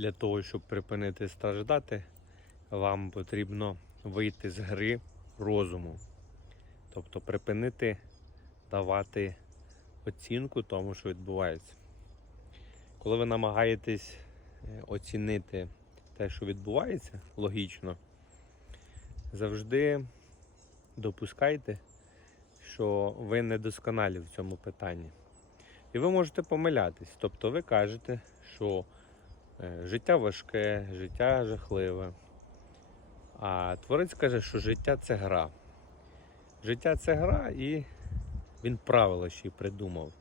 Для того, щоб припинити страждати, вам потрібно вийти з гри розуму. Тобто припинити давати оцінку тому, що відбувається. Коли ви намагаєтесь е, оцінити те, що відбувається, логічно, завжди допускайте, що ви недосконалі в цьому питанні. І ви можете помилятись. Тобто ви кажете, що життя важке, життя жахливе. А творець каже, що життя це гра. Життя це гра, і він правила ще й придумав.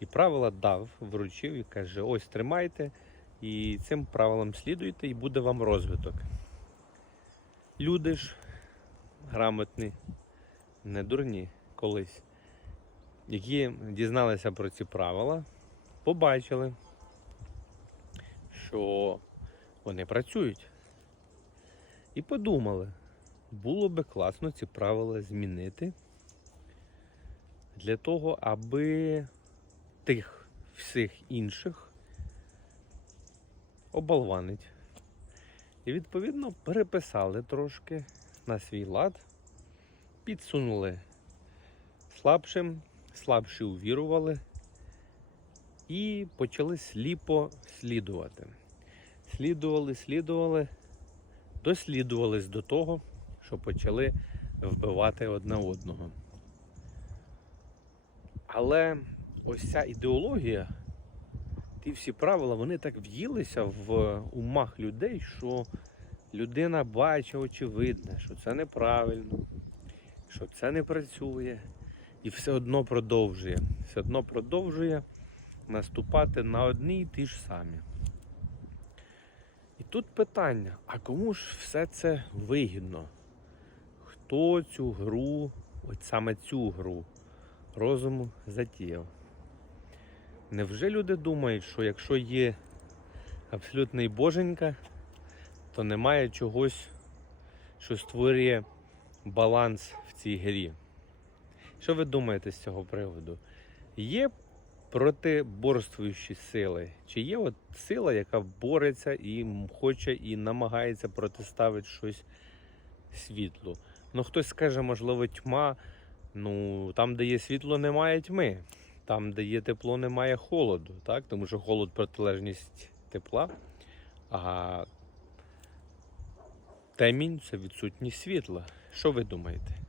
І правила дав, вручив і каже: ось тримайте, і цим правилам слідуйте, і буде вам розвиток. Люди ж грамотні, не дурні колись, які дізналися про ці правила, побачили, що вони працюють. І подумали, було би класно ці правила змінити для того, аби тих всіх інших оболванить. І відповідно переписали трошки на свій лад, підсунули слабшим, слабші увірували і почали сліпо слідувати. Слідували, слідували, дослідувались до того, що почали вбивати одне одного. Але ось ця ідеологія, ті всі правила, вони так в'їлися в умах людей, що людина бачить очевидне, що це неправильно, що це не працює, і все одно продовжує. Все одно продовжує наступати на одні і ті ж самі. І тут питання: а кому ж все це вигідно? Хто цю гру, от саме цю гру розуму затіяв? Невже люди думають, що якщо є абсолютний боженька, то немає чогось, що створює баланс в цій грі? Що ви думаєте з цього приводу? Є протиборствуючі сили? Чи є от сила, яка бореться і хоче і намагається протиставити щось світлу? Ну хтось скаже, можливо, тьма. Ну там, де є світло, немає тьми. Там, де є тепло, немає холоду, так? Тому що холод протилежність тепла, а темінь це відсутність світла. Що ви думаєте?